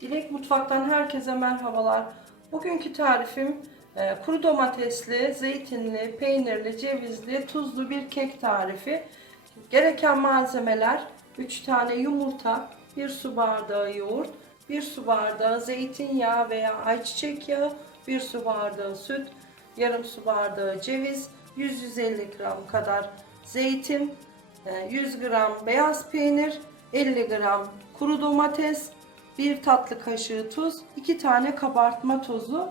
Dilek Mutfak'tan herkese merhabalar. Bugünkü tarifim kuru domatesli, zeytinli, peynirli, cevizli, tuzlu bir kek tarifi. Gereken malzemeler 3 tane yumurta, 1 su bardağı yoğurt, 1 su bardağı zeytinyağı veya ayçiçek yağı, 1 su bardağı süt, yarım su bardağı ceviz, 100-150 gram kadar zeytin, 100 gram beyaz peynir, 50 gram kuru domates, 1 tatlı kaşığı tuz, 2 tane kabartma tozu.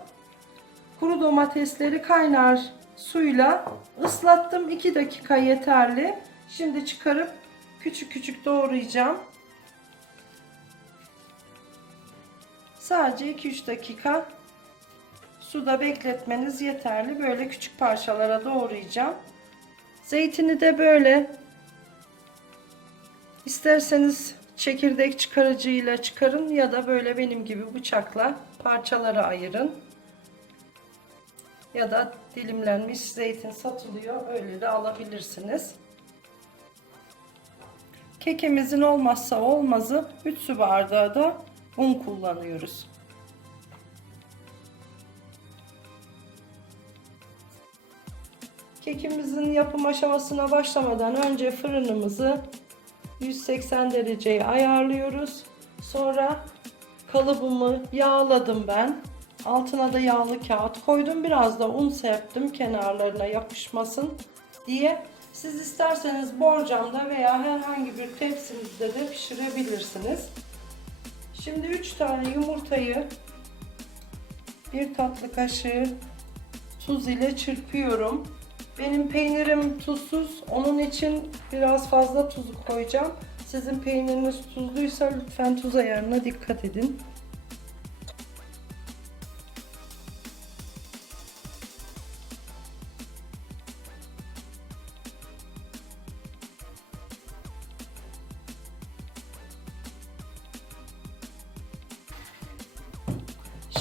Kuru domatesleri kaynar suyla ıslattım. 2 dakika yeterli. Şimdi çıkarıp küçük küçük doğrayacağım. Sadece 2-3 dakika suda bekletmeniz yeterli. Böyle küçük parçalara doğrayacağım. Zeytini de böyle isterseniz çekirdek çıkarıcıyla çıkarın ya da böyle benim gibi bıçakla parçalara ayırın. Ya da dilimlenmiş zeytin satılıyor. Öyle de alabilirsiniz. Kekimizin olmazsa olmazı 3 su bardağı da un kullanıyoruz. Kekimizin yapım aşamasına başlamadan önce fırınımızı 180 dereceye ayarlıyoruz. Sonra kalıbımı yağladım ben. Altına da yağlı kağıt koydum. Biraz da un serptim kenarlarına yapışmasın diye. Siz isterseniz borcamda veya herhangi bir tepsinizde de pişirebilirsiniz. Şimdi 3 tane yumurtayı 1 tatlı kaşığı tuz ile çırpıyorum. Benim peynirim tuzsuz. Onun için biraz fazla tuz koyacağım. Sizin peyniriniz tuzluysa lütfen tuz ayarına dikkat edin.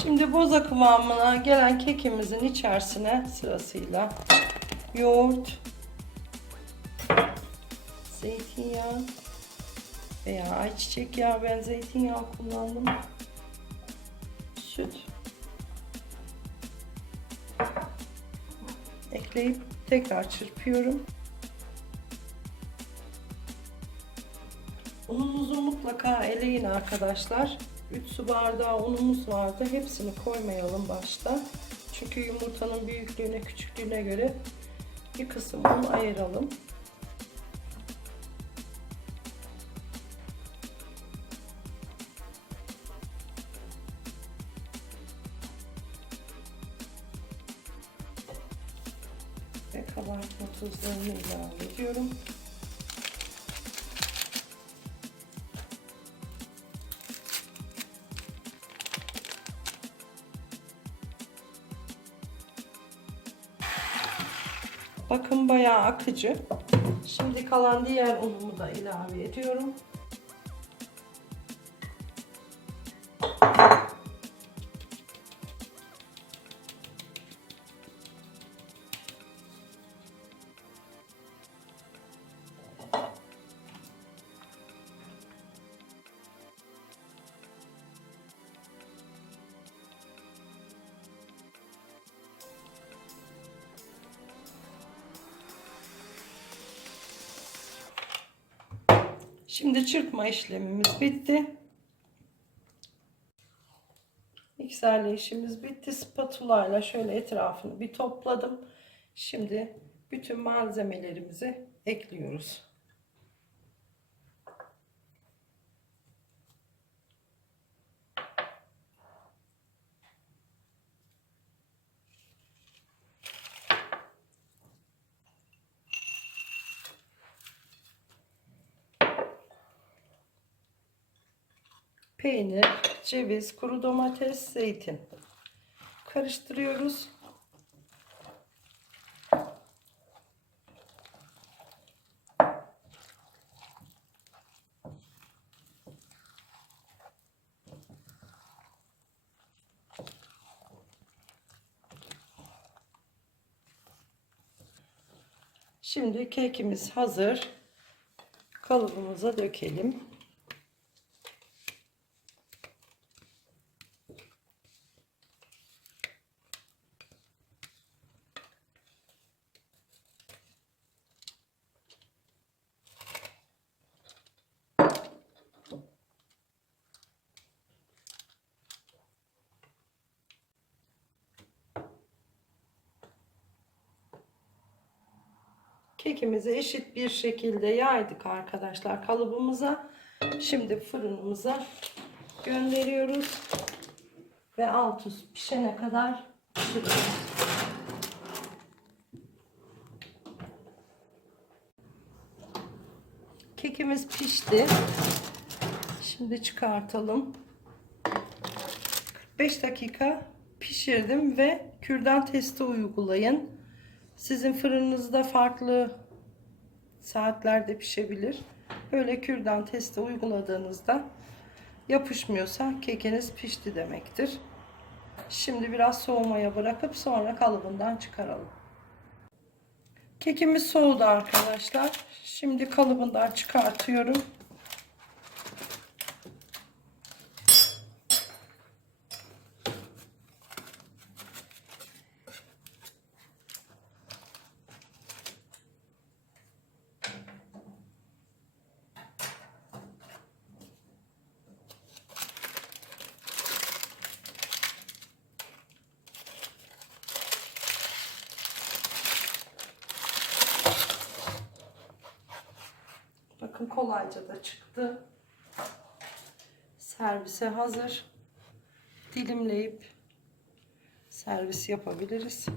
Şimdi boza kıvamına gelen kekimizin içerisine sırasıyla yoğurt, zeytinyağı veya ayçiçek yağı, ben zeytinyağı kullandım, süt ekleyip tekrar çırpıyorum. Ununuzu mutlaka eleyin arkadaşlar. 3 su bardağı unumuz vardı. Hepsini koymayalım başta. Çünkü yumurtanın büyüklüğüne, küçüklüğüne göre bir kısım un ayıralım. Ve kabartma tuzlarını ilave ediyorum. Bakın bayağı akıcı. Şimdi kalan diğer unumu da ilave ediyorum. Şimdi çırpma işlemimiz bitti. Mikserle işimiz bitti. Spatula ile şöyle etrafını bir topladım. Şimdi bütün malzemelerimizi ekliyoruz. Peynir, ceviz, kuru domates, zeytin. Karıştırıyoruz. Şimdi kekimiz hazır. Kalıbımıza dökelim. Kekimizi eşit bir şekilde yaydık arkadaşlar kalıbımıza. Şimdi fırınımıza gönderiyoruz ve alt üst pişene kadar pişiriyoruz. Kekimiz pişti. Şimdi çıkartalım. 45 dakika pişirdim ve kürdan testi uygulayın. Sizin fırınınızda farklı saatlerde pişebilir. Böyle kürdan testi uyguladığınızda yapışmıyorsa kekiniz pişti demektir. Şimdi biraz soğumaya bırakıp sonra kalıbından çıkaralım. Kekimiz soğudu arkadaşlar. Şimdi kalıbından çıkartıyorum. Bakın kolayca da çıktı. Servise hazır. Dilimleyip servis yapabiliriz.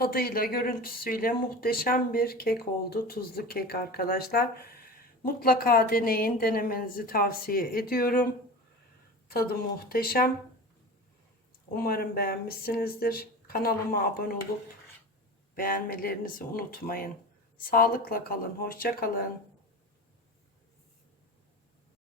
Tadıyla, görüntüsüyle muhteşem bir kek oldu. Tuzlu kek arkadaşlar. Mutlaka deneyin. Denemenizi tavsiye ediyorum. Tadı muhteşem. Umarım beğenmişsinizdir. Kanalıma abone olup beğenmelerinizi unutmayın. Sağlıkla kalın. Hoşça kalın.